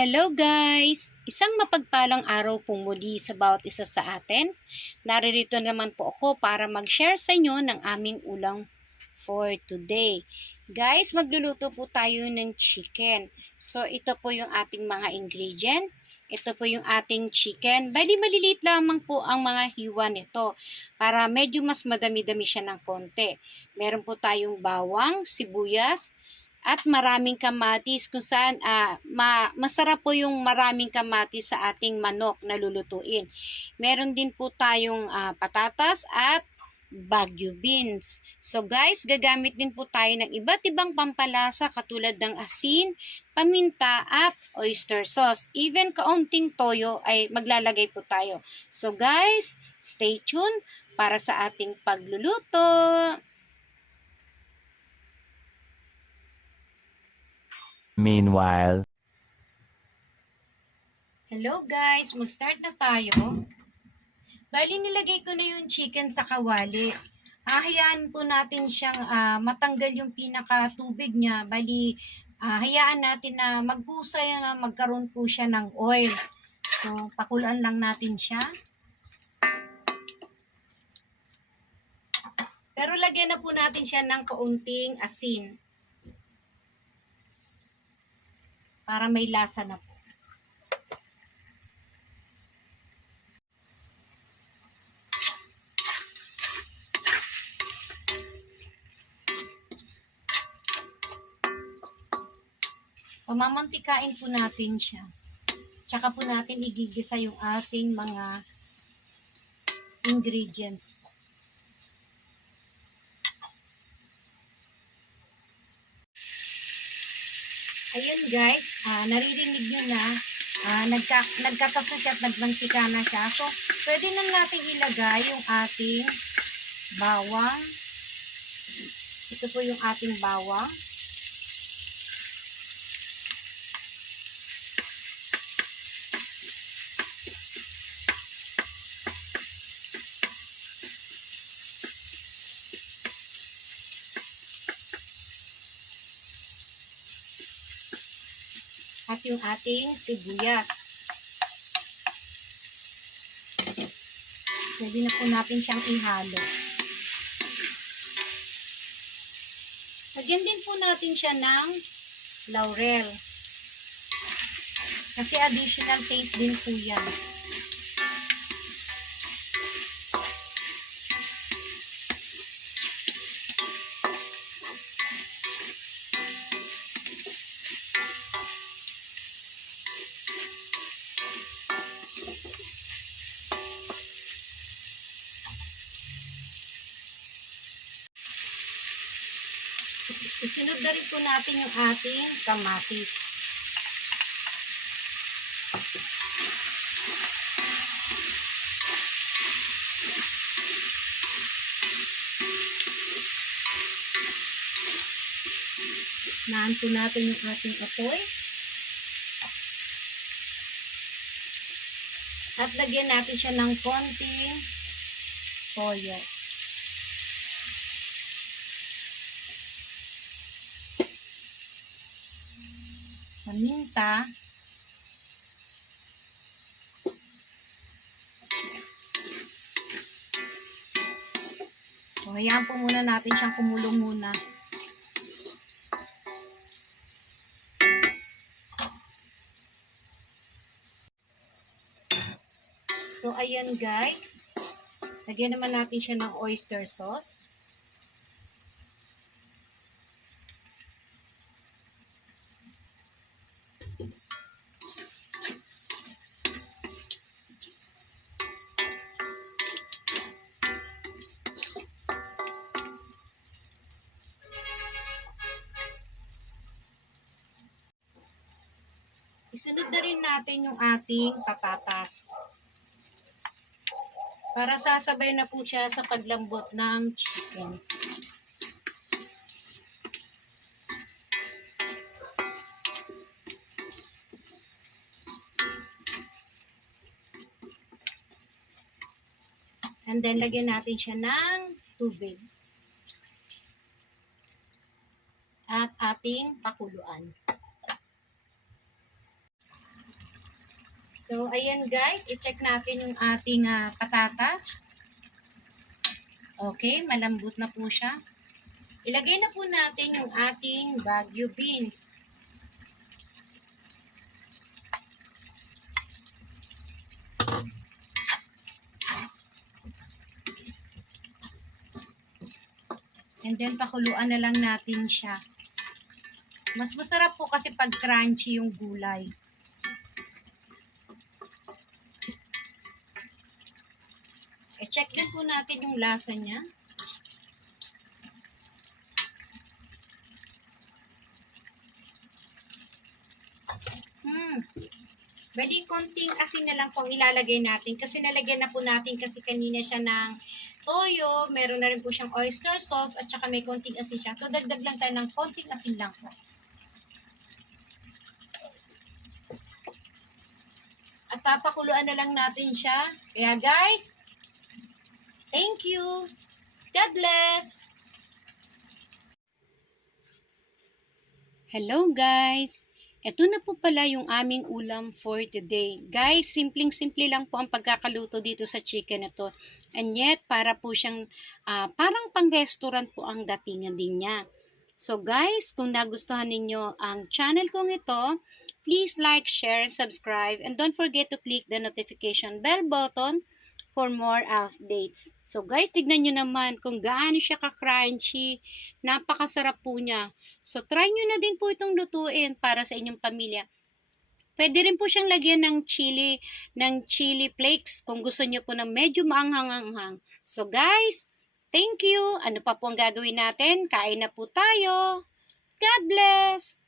Hello guys! Isang mapagpalang araw po muli sa bawat isa sa atin. Naririto naman po ako para mag-share sa inyo ng aming ulam for today. Guys, magluluto po tayo ng chicken. So, ito po yung ating mga ingredient. Ito po yung ating chicken. Bali, maliliit lamang po ang mga hiwa nito para medyo mas madami-dami siya ng konti. Meron po tayong bawang, sibuyas, at maraming kamatis kung saan masarap po yung maraming kamatis sa ating manok na lulutuin. Meron din po tayong patatas at Baguio beans. So guys, gagamit din po tayo ng iba't ibang pampalasa katulad ng asin, paminta at oyster sauce. Even kaunting toyo ay maglalagay po tayo. So guys, stay tuned para sa ating pagluluto. Meanwhile, hello guys, mag-start na tayo. Bali, nilagay ko na yung chicken sa kawali. Hayaan po natin siyang matanggal yung pinaka-tubig niya. Bali, hayaan natin na magkusay na magkaroon po siya ng oil. So, pakuluan lang natin siya. Pero lagyan na po natin siya ng kaunting asin. Para may lasa na po. Pamamantikain po natin siya. Tsaka po natin igigisa yung ating mga ingredients po. Ayun guys, naririnig nyo na, nagkatas na siya at nagmantika na siya. So, pwede na natin ilagay yung ating bawang. Ito po yung ating bawang. At yung ating sibuyas. Pwede na po natin siyang ihalo. Lagyan din po natin siya ng laurel. Kasi additional taste din po yan. Isunod na rin po natin yung ating kamatis. Naan po natin yung ating apoy. At lagyan natin siya ng konting toyo. Paminta. So, hayaan po muna natin siyang kumulong muna. So, ayan guys. Lagyan naman natin siya ng oyster sauce. Isunod na rin natin yung ating patatas. Para sasabay na po siya sa paglambot ng chicken. And then, lagyan natin siya ng tubig. At ating pakuluan. So, ayan guys, i-check natin yung ating patatas. Okay, malambot na po siya. Ilagay na po natin yung ating Baguio beans. And then, pakuluan na lang natin siya. Mas masarap po kasi pag crunchy yung gulay. I-check din po natin yung lasa niya. Bali, konting asin na lang po ilalagay natin. Kasi nalagyan na po natin kasi kanina siya ng toyo. Meron na rin po siyang oyster sauce at saka may konting asin siya. So, dagdag lang tayo ng konting asin lang po. At papakuluan na lang natin siya. Kaya guys, thank you. God bless. Hello guys. Ito na po pala yung aming ulam for today. Guys, simpleng-simple lang po ang pagkakaluto dito sa chicken na to. And yet, para po siyang parang pang-restaurant po ang datingan din niya. So guys, kung nagustuhan ninyo ang channel kong ito, please like, share, and subscribe. And don't forget to click the notification bell button for more updates. So guys, tignan nyo naman kung gaano siya ka-crunchy. Napakasarap po niya. So try nyo na din po itong lutuin para sa inyong pamilya. Pwede rin po siyang lagyan ng chili flakes kung gusto nyo po na medyo maanghang-anghang. So guys, thank you. Ano pa po ang gagawin natin? Kain na po tayo. God bless!